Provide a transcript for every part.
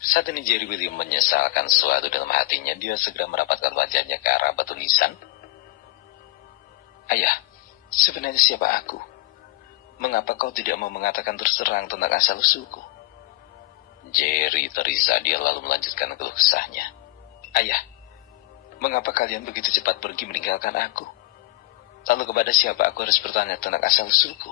Saat ini Jerry William menyesalkan sesuatu dalam hatinya. Dia segera merapatkan wajahnya ke arah batu nisan. Ayah, sebenarnya siapa aku? Mengapa kau tidak mau mengatakan terus terang tentang asal-usulku? Jerry terisak, dia lalu melanjutkan keluh kesahnya. Ayah, mengapa kalian begitu cepat pergi meninggalkan aku? Lalu kepada siapa aku harus bertanya tentang asal-usulku?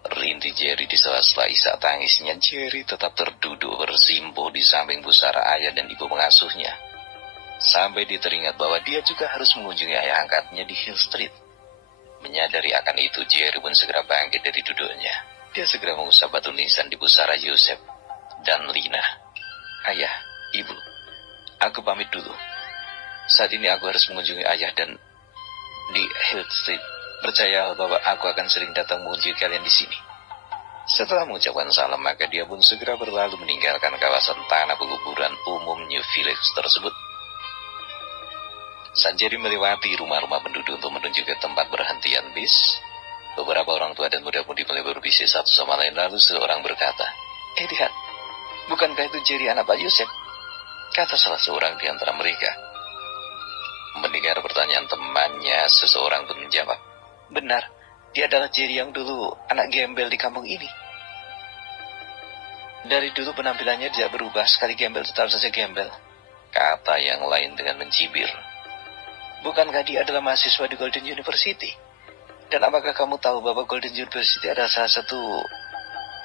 Rintih Jerry di sela-sela isak tangisnya. Jerry tetap terduduk bersimpuh di samping pusara ayah dan ibu pengasuhnya. Sampai dia teringat bahwa dia juga harus mengunjungi ayah angkatnya di Hill Street. Menyadari akan itu, Jerry pun segera bangkit dari duduknya. Dia segera mengusap batu nisan di pusara Yosef dan Lina. Ayah, ibu, aku pamit dulu. Saat ini aku harus mengunjungi ayah dan di Hill Street. Percayalah bahwa aku akan sering datang mengunjungi kalian di sini. Setelah mengucapkan salam, maka dia pun segera berlalu meninggalkan kawasan tanah penguburan umum New Village tersebut. Saat Jerry melewati rumah-rumah penduduk untuk menuju ke tempat berhentian bis, beberapa orang tua dan muda-mudi mulai berbisik satu sama lain. Lalu seorang berkata, lihat, bukankah itu Jerry anak Pak Yosef? Kata salah seorang di antara mereka. Mendengar pertanyaan temannya, seseorang pun menjawab, benar, dia adalah Jerry yang dulu anak gembel di kampung ini. Dari dulu penampilannya tidak berubah, sekali gembel tetap saja gembel, kata yang lain dengan mencibir. Bukankah dia adalah mahasiswa di Golden University? Dan apakah kamu tahu bahwa Golden University adalah salah satu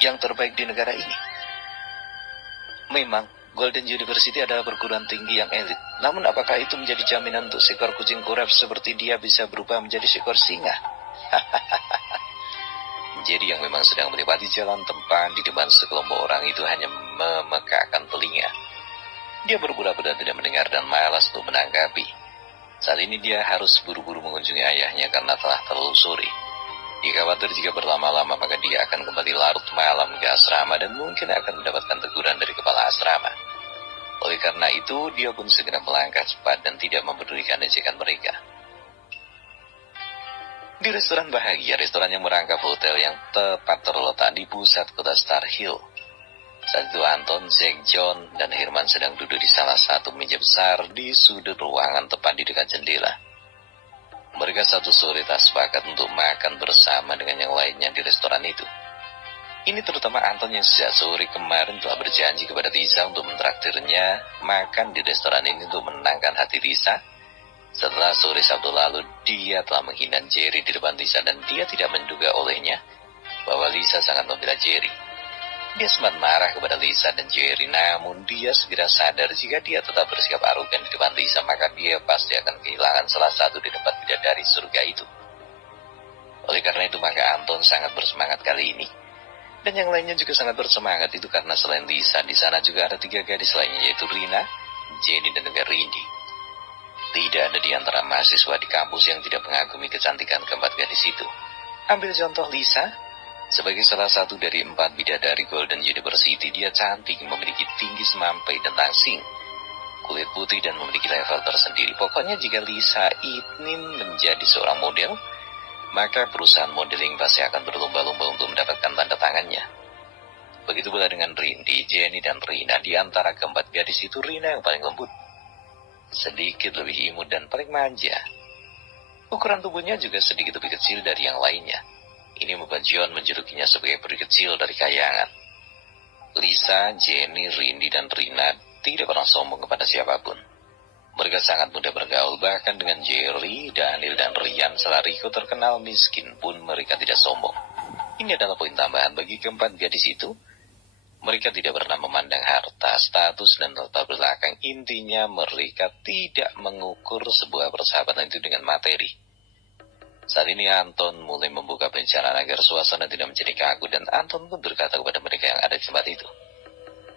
yang terbaik di negara ini? Memang, Golden University adalah perguruan tinggi yang elit. Namun apakah itu menjadi jaminan untuk seekor kucing kurap seperti dia bisa berubah menjadi seekor singa? Jadi yang memang sedang melewati jalan tempat di depan sekelompok orang itu hanya memekakkan telinga. Dia berpura-pura tidak mendengar dan malas untuk menanggapi. Saat ini dia harus buru-buru mengunjungi ayahnya karena telah terlalu sore. Dia khawatir jika berlama-lama maka dia akan kembali larut malam ke asrama dan mungkin akan mendapatkan teguran dari kepala asrama. Oleh karena itu, dia pun segera melangkah cepat dan tidak mempedulikan ejekan mereka. Di restoran bahagia, restoran yang merangkap hotel yang tepat terletak di pusat kota Star Hill. Saat itu Anton, Zack, John, dan Herman sedang duduk di salah satu meja besar di sudut ruangan tepat di dekat jendela. Mereka satu sore tak sepakat untuk makan bersama dengan yang lainnya di restoran itu. Ini terutama Anton yang sejak sore kemarin telah berjanji kepada Lisa untuk mentraktirnya makan di restoran ini untuk menenangkan hati Lisa. Setelah sore Sabtu lalu, dia telah menghina Jerry di depan Lisa dan dia tidak menduga olehnya bahwa Lisa sangat membela Jerry. Dia sempat marah kepada Lisa dan Jerry, namun dia segera sadar jika dia tetap bersikap arogan di depan Lisa, maka dia pasti akan kehilangan salah satu di tempat bidadari surga itu. Oleh karena itu, maka Anton sangat bersemangat kali ini. Dan yang lainnya juga sangat bersemangat itu karena selain Lisa, di sana juga ada 3 gadis lainnya, yaitu Rina, Jenny, dan juga Rindy. Tidak ada di antara mahasiswa di kampus yang tidak mengagumi kecantikan keempat gadis itu. Ambil contoh Lisa, sebagai salah satu dari 4 bidadari Golden University, dia cantik, memiliki tinggi semampai dan langsing, kulit putih dan memiliki level tersendiri. Pokoknya jika Lisa ingin menjadi seorang model, maka perusahaan modeling pasti akan berlomba-lomba untuk mendapatkan tanda tangannya. Begitu pula dengan Rindy, Jenny, dan Rina. Di antara keempat gadis itu, Rina yang paling lembut, sedikit lebih imut dan paling manja. Ukuran tubuhnya juga sedikit lebih kecil dari yang lainnya. Ini membuat John menjulukinya sebagai peri kecil dari kayangan. Lisa, Jenny, Rindy, dan Rina tidak pernah sombong kepada siapapun. Mereka sangat mudah bergaul, bahkan dengan Jerry, Daniel, dan Ryan. Setelah Rico terkenal miskin pun mereka tidak sombong. Ini adalah poin tambahan bagi keempat gadis itu. Mereka tidak pernah memandang harta, status, dan latar belakang. Intinya mereka tidak mengukur sebuah persahabatan itu dengan materi. Saat ini Anton mulai membuka pembicaraan agar suasana tidak menjadi kaku, dan Anton pun berkata kepada mereka yang ada di tempat itu,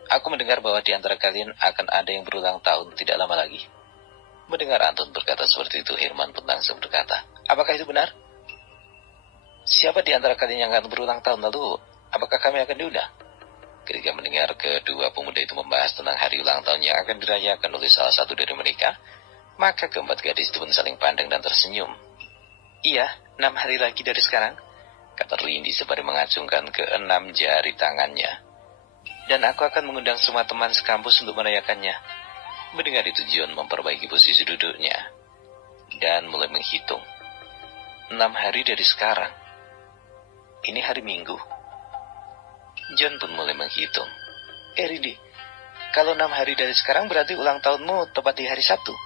"Aku mendengar bahwa di antara kalian akan ada yang berulang tahun tidak lama lagi." Mendengar Anton berkata seperti itu, Herman pun langsung berkata, "Apakah itu benar? Siapa di antara kalian yang akan berulang tahun, lalu apakah kami akan diundang?" Ketika mendengar kedua pemuda itu membahas tentang hari ulang tahun yang akan dirayakan oleh salah satu dari mereka, maka keempat gadis itu pun saling pandang dan tersenyum. "Iya, 6 hari lagi dari sekarang," kata Rindy sembari mengacungkan ke 6 jari tangannya. Dan aku akan mengundang semua teman sekampus untuk merayakannya. Mendengar itu John memperbaiki posisi duduknya dan mulai menghitung. 6 hari dari sekarang. Ini hari Minggu. John pun mulai menghitung. Rindy, kalau 6 hari dari sekarang berarti ulang tahunmu tepat di hari Sabtu,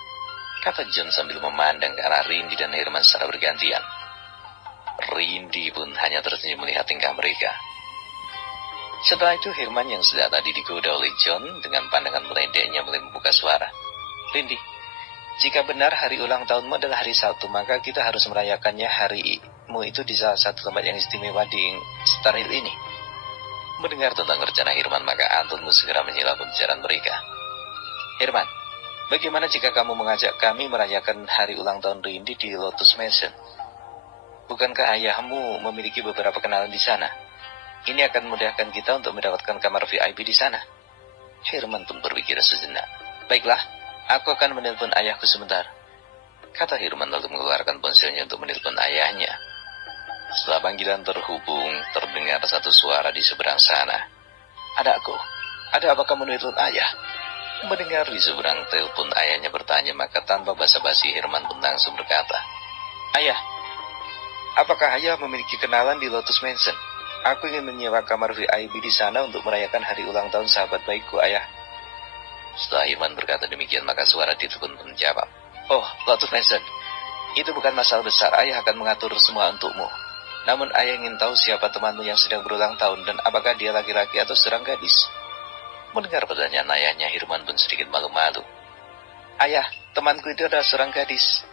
kata John sambil memandang ke arah Rindy dan Herman secara bergantian. Rindy pun hanya tersenyum melihat tingkah mereka. Setelah itu Herman yang sudah tadi digoda oleh John dengan pandangan meledeknya mulai membuka suara. Rindy, jika benar hari ulang tahunmu adalah hari Sabtu, maka kita harus merayakannya harimu itu di salah satu tempat yang istimewa di Star Hill ini. Mendengar tentang rencana Herman, maka Anton segera menyela pembicaraan mereka. Herman, bagaimana jika kamu mengajak kami merayakan hari ulang tahun Rindy di Lotus Mansion? Bukankah ayahmu memiliki beberapa kenalan di sana? Ini akan memudahkan kita untuk mendapatkan kamar VIP di sana. Herman pun berpikir sejenak. Baiklah, aku akan menelpon ayahku sebentar, kata Herman lalu mengeluarkan ponselnya untuk menelpon ayahnya. Setelah panggilan terhubung, terdengar satu suara di seberang sana. Adakku, ada apa kamu menelpon ayah? Mendengar di seberang telepon ayahnya bertanya, maka tanpa basa-basi Herman pun langsung berkata, Ayah, apakah ayah memiliki kenalan di Lotus Mansion? Aku ingin menyewa kamar VIP di sana untuk merayakan hari ulang tahun sahabat baikku, ayah. Setelah Herman berkata demikian, maka suara di telepon pun menjawab. Oh, Lotus Mansion, itu bukan masalah besar, ayah akan mengatur semua untukmu. Namun ayah ingin tahu siapa temanmu yang sedang berulang tahun dan apakah dia laki-laki atau seorang gadis. Mendengar pertanyaan ayahnya, Herman pun sedikit malu-malu. Ayah, temanku itu adalah seorang gadis,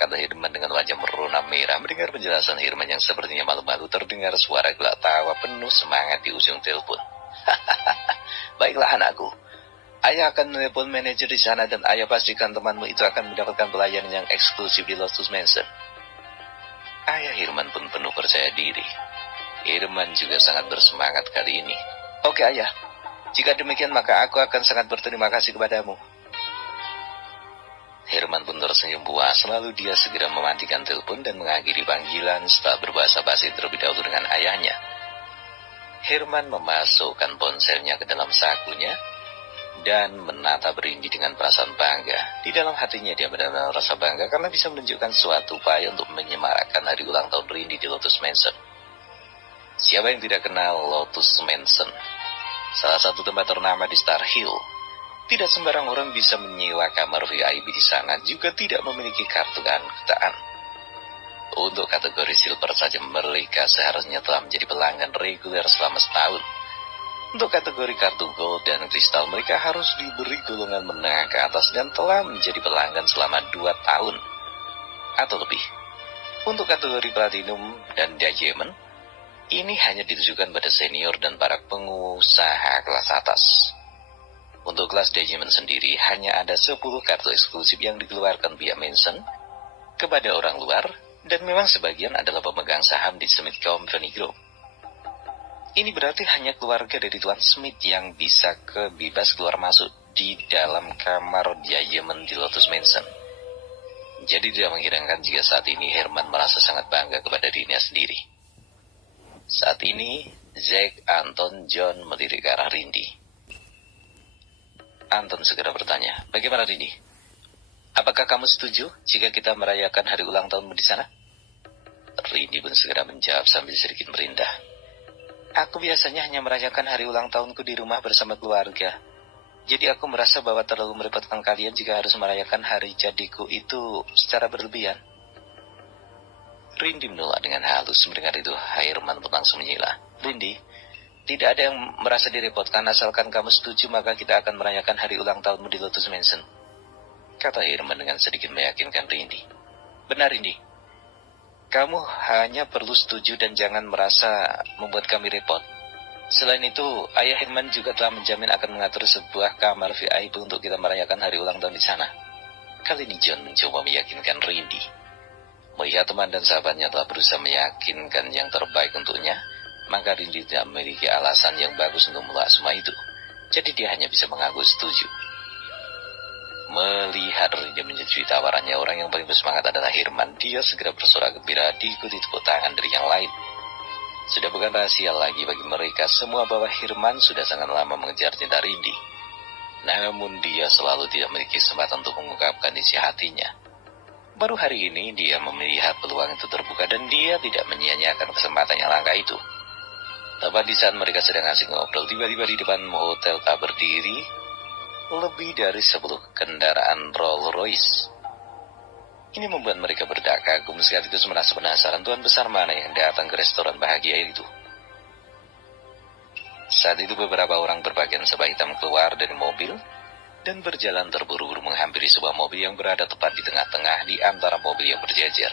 kata Herman dengan wajah merona merah. Mendengar penjelasan Herman yang sepertinya malu-malu, terdengar suara gelak tawa penuh semangat di ujung telepon. Baiklah anakku, ayah akan menelepon manajer di sana dan ayah pastikan temanmu itu akan mendapatkan pelayanan yang eksklusif di Lotus Mansion. Ayah Herman pun penuh percaya diri. Herman juga sangat bersemangat kali ini. Oke ayah, jika demikian maka aku akan sangat berterima kasih kepadamu. Herman pun tersenyum puas, lalu dia segera mematikan telepon dan mengakhiri panggilan setelah berbahasa basi terlebih dahulu dengan ayahnya. Herman memasukkan ponselnya ke dalam sakunya dan menatap Rindy dengan perasaan bangga. Di dalam hatinya dia benar-benar rasa bangga karena bisa menunjukkan suatu upaya untuk menyemarakkan hari ulang tahun Rindy di Lotus Mansion. Siapa yang tidak kenal Lotus Mansion? Salah satu tempat ternama di Star Hill. Tidak sembarang orang bisa menyewa kamar VIP di sana, juga tidak memiliki kartu keanggotaan. Untuk kategori silver saja mereka seharusnya telah menjadi pelanggan reguler selama setahun. Untuk kategori kartu gold dan kristal mereka harus diberi golongan menengah ke atas dan telah menjadi pelanggan selama 2 tahun atau lebih. Untuk kategori platinum dan diamond, ini hanya ditujukan pada senior dan para pengusaha kelas atas. Untuk kelas diamond sendiri hanya ada 10 kartu eksklusif yang dikeluarkan pihak Mansion kepada orang luar, dan memang sebagian adalah pemegang saham di Smith Company Group. Ini berarti hanya keluarga dari Tuan Smith yang bisa bebas keluar masuk di dalam kamar diamond di Lotus Mansion. Jadi tidak mengherankan jika saat ini Herman merasa sangat bangga kepada dirinya sendiri. Saat ini, Zack, Anton, John melirik ke arah Rindy. Anton segera bertanya, bagaimana Rindy? Apakah kamu setuju jika kita merayakan hari ulang tahunmu di sana? Rindy pun segera menjawab sambil sedikit merindah. Aku biasanya hanya merayakan hari ulang tahunku di rumah bersama keluarga. Jadi aku merasa bahwa terlalu merepotkan kalian jika harus merayakan hari jadiku itu secara berlebihan. Rindy menolak dengan halus. Mendengar itu, Herman pun langsung menyela. Rindy, tidak ada yang merasa direpotkan, asalkan kamu setuju maka kita akan merayakan hari ulang tahunmu di Lotus Mansion, kata Herman dengan sedikit meyakinkan Rindy. Benar Rindy. Kamu hanya perlu setuju dan jangan merasa membuat kami repot. Selain itu, ayah Herman juga telah menjamin akan mengatur sebuah kamar VIP untuk kita merayakan hari ulang tahun di sana. Kali ini John mencoba meyakinkan Rindy. Melihat teman dan sahabatnya telah berusaha meyakinkan yang terbaik untuknya, maka Rindy tidak memiliki alasan yang bagus untuk menolak semua itu. Jadi dia hanya bisa mengaku setuju. Melihat Rindy menyetujui tawarannya, orang yang paling bersemangat adalah Herman. Dia segera bersorak gembira diikuti tepuk tangan dari yang lain. Sudah bukan rahasia lagi bagi mereka semua bahwa Herman sudah sangat lama mengejar cinta Rindi. Namun dia selalu tidak memiliki kesempatan untuk mengungkapkan isi hatinya. Baru hari ini dia melihat peluang itu terbuka dan dia tidak menyia-nyiakan kesempatan yang langka itu. Tepat di saat mereka sedang asik ngobrol, tiba-tiba di depan hotel tak berdiri lebih dari 10 kendaraan Rolls Royce. Ini membuat mereka berdak kagum, sekaligus merasa penasaran tuan besar mana yang datang ke restoran bahagia itu. Saat itu beberapa orang berpakaian serba hitam keluar dari mobil dan berjalan terburu-buru menghampiri sebuah mobil yang berada tepat di tengah-tengah di antara mobil yang berjejer.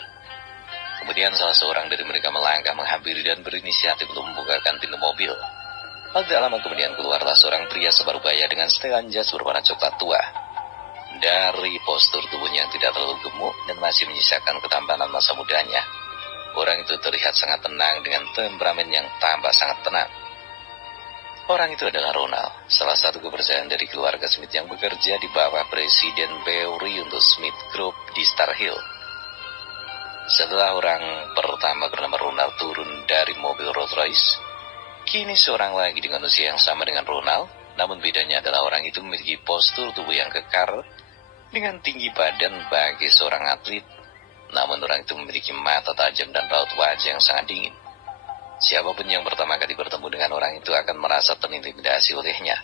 Kemudian salah seorang dari mereka melangkah menghampiri dan berinisiatif untuk membukakan pintu mobil. Lalu tak lama kemudian keluarlah seorang pria separubaya dengan setelan jas berwarna coklat tua. Dari postur tubuhnya yang tidak terlalu gemuk dan masih menyisakan ketampanan masa mudanya, orang itu terlihat sangat tenang dengan temperamen yang tampak sangat tenang. Orang itu adalah Ronald, salah satu kepercayaan dari keluarga Smith yang bekerja di bawah Presiden Beurry untuk Smith Group di Star Hill. Setelah orang pertama bernama Ronald turun dari mobil Rolls Royce, kini seorang lagi dengan usia yang sama dengan Ronald, namun bedanya adalah orang itu memiliki postur tubuh yang kekar dengan tinggi badan bagi seorang atlet, namun orang itu memiliki mata tajam dan raut wajah yang sangat dingin. Siapapun yang pertama kali bertemu dengan orang itu akan merasa terintimidasi olehnya.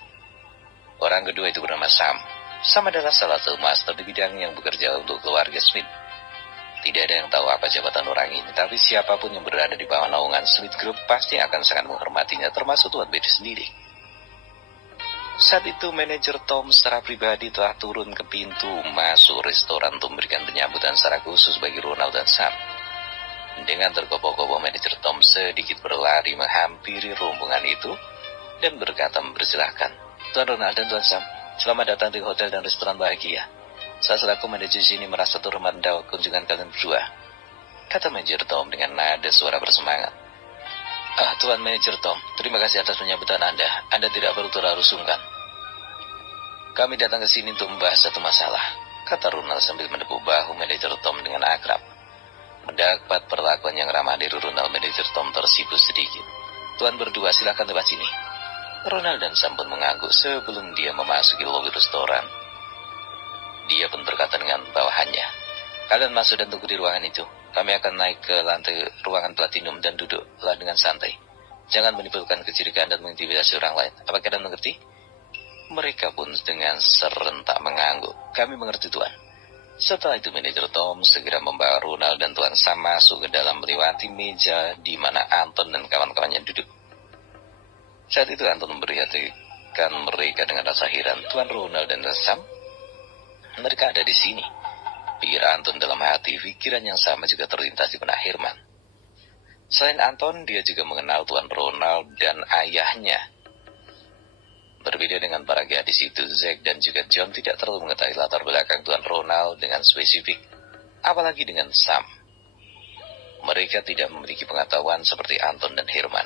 Orang kedua itu bernama Sam. Sam adalah salah satu master di bidang yang bekerja untuk keluarga Smith. Tidak ada yang tahu apa jabatan orang ini, tapi siapapun yang berada di bawah naungan Smith Group pasti akan sangat menghormatinya, termasuk Tuan Betty sendiri. Saat itu manajer Tom secara pribadi telah turun ke pintu masuk restoran untuk memberikan penyambutan secara khusus bagi Ronald dan Sam. Dengan tergopoh-gopoh manajer Tom sedikit berlari menghampiri rombongan itu dan berkata mempersilahkan, "Tuan Ronald dan Tuan Sam, selamat datang di hotel dan restoran bahagia. Saya selaku manajer sini merasa terhormat mendapat kunjungan kalian berdua," kata manajer Tom dengan nada suara bersemangat. Tuan Manajer Tom, terima kasih atas penyambutan Anda. Anda tidak perlu terlalu sungkan. Kami datang ke sini untuk membahas satu masalah, kata Ronald sambil menepuk bahu Manajer Tom dengan akrab. Mendapat perlakuan yang ramah dari Ronald, Manajer Tom tersipu sedikit. Tuan berdua silakan tempat sini. Ronald dan Sam pun mengangguk sebelum dia memasuki lobi restoran. Dia pun berkata dengan bawahannya, "Kalian masuk dan tunggu di ruangan itu. Kami akan naik ke lantai ruangan platinum dan duduklah dengan santai. Jangan menimbulkan kecurigaan dan mengintimidasi orang lain. Apa kalian mengerti?" Mereka pun dengan serentak mengangguk. "Kami mengerti, Tuan." Setelah itu manajer Tom segera membawa Ronald dan Tuan Sam masuk ke dalam melewati meja di mana Anton dan kawan-kawannya duduk. Saat itu Anton memperhatikan mereka dengan rasa heran. "Tuan Ronald dan Sam, mereka ada di sini," pikir Anton dalam hati. Pikiran yang sama juga terlintas di benak Herman. Selain Anton, dia juga mengenal Tuan Ronald dan ayahnya. Berbeda dengan para gadis itu, Zack dan juga John tidak terlalu mengetahui latar belakang Tuan Ronald dengan spesifik, apalagi dengan Sam. Mereka tidak memiliki pengetahuan seperti Anton dan Herman.